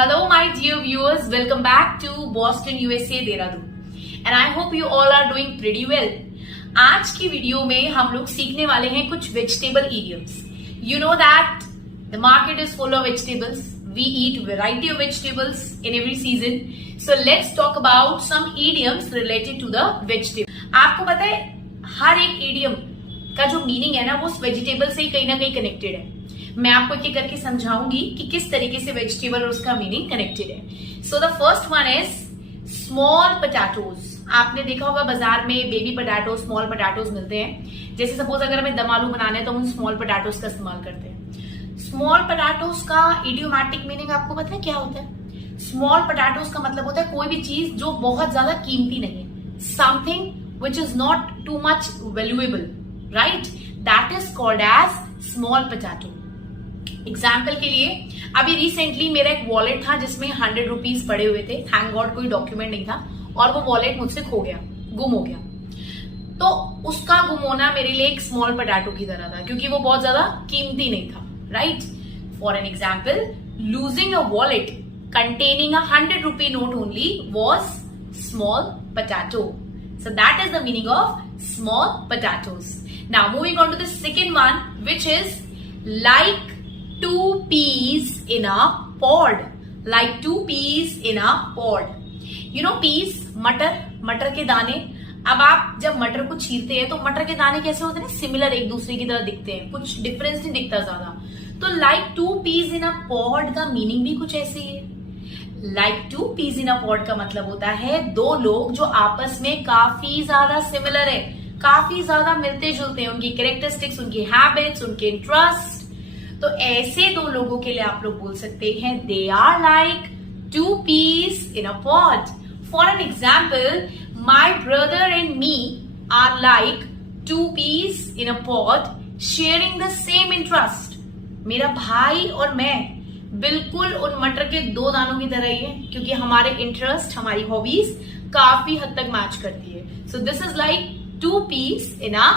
Hello, my dear viewers. Welcome back to Boston, USA, Dehradun. And I hope you all are doing pretty well. आज की video में हम लोग सीखने वाले हैं कुछ vegetable idioms. You know that the market is full of vegetables. We eat variety of vegetables in every season. So let's talk about some idioms related to the vegetable. आपको पता है हर एक idiom का जो मीनिंग है ना वो उस वेजिटेबल से ही कहीं ना कहीं कनेक्टेड है. मैं आपको एक एक करके समझाऊंगी कि किस तरीके से वेजिटेबल और उसका मीनिंग कनेक्टेड है. So the first one is small potatoes. आपने देखा होगा बाजार में बेबी पोटैटो, स्मॉल पोटैटोज मिलते हैं. जैसे सपोज अगर हमें दम आलू बनाने हैं तो हम स्मॉल पोटैटोज का इस्तेमाल करते हैं. स्मॉल पोटैटोज का इडियोमैटिक मीनिंग आपको पता है क्या होता है? स्मॉल पोटैटोज का मतलब होता है कोई भी चीज जो बहुत ज्यादा कीमती नहीं है. Something which is not too much valuable, right? That is called as small potato. Example के लिए अभी रिसेंटली मेरा एक वॉलेट था जिसमें 100 रुपीज पड़े हुए थे. थैंक गॉड कोई डॉक्यूमेंट नहीं था और वो वॉलेट मुझसे खो गया, गुम हो गया. तो उसका गुम होना मेरे लिए एक स्मॉल पोटैटो की तरह था क्योंकि वो बहुत ज्यादा कीमती नहीं था, right? For an example, losing a wallet containing a 100 rupee note only was small potato. So that is the meaning of small potatoes. Now moving on to the second one, which is like two peas in a pod. Like two peas in a pod. You know peas, मटर के दाने. अब आप जब मटर को छीलते हैं तो मटर के दाने कैसे होते हैं? सिमिलर, एक दूसरे की तरह दिखते हैं, कुछ डिफरेंस नहीं दिखता ज्यादा. तो like two peas in a pod का मीनिंग भी कुछ ऐसे ही है. Like two peas in a pod का मतलब होता है दो लोग जो आपस में काफी ज्यादा सिमिलर है, काफी ज्यादा मिलते जुलते हैं, उनकी कैरेक्टरिस्टिक्स, उनकी हैबिट्स, उनके इंटरेस्ट. तो ऐसे दो लोगों के लिए आप लोग बोल सकते हैं they are like two peas in a pod. For an example, my brother and me are like two peas in a pod sharing the same interest. मेरा भाई और मैं बिल्कुल उन मटर के दो दानों की तरह ही है क्योंकि हमारे इंटरेस्ट, हमारी हॉबीज काफी हद तक मैच करती है. So this is like two peas in a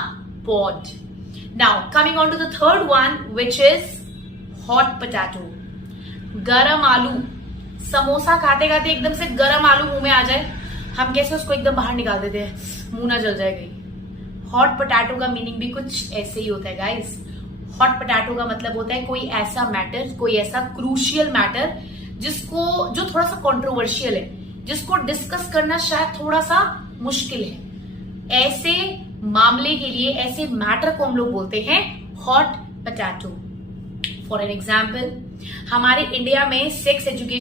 pod. Now coming on to the third one, which is hot potato. गरम आलू. समोसा खाते खाते एकदम से गरम आलू मुंह में आ जाए, हम कैसे उसको एकदम बाहर निकाल देते हैं, मुंह ना जल जाएगा. हॉट पोटैटो का मीनिंग भी कुछ ऐसे ही होता है गाइस. हॉट पोटैटो का मतलब होता है कोई ऐसा मैटर, कोई ऐसा क्रूशियल मैटर जो थोड़ा सा कंट्रोवर्शियल है, जिसको डिस्कस करना शायद थोड़ा सा मुश्किल है. ऐसे मामले के लिए, ऐसे मैटर को हम लोग बोलते हैं hot potato. For an example, हमारे इंडिया में सेक्स एजुकेशन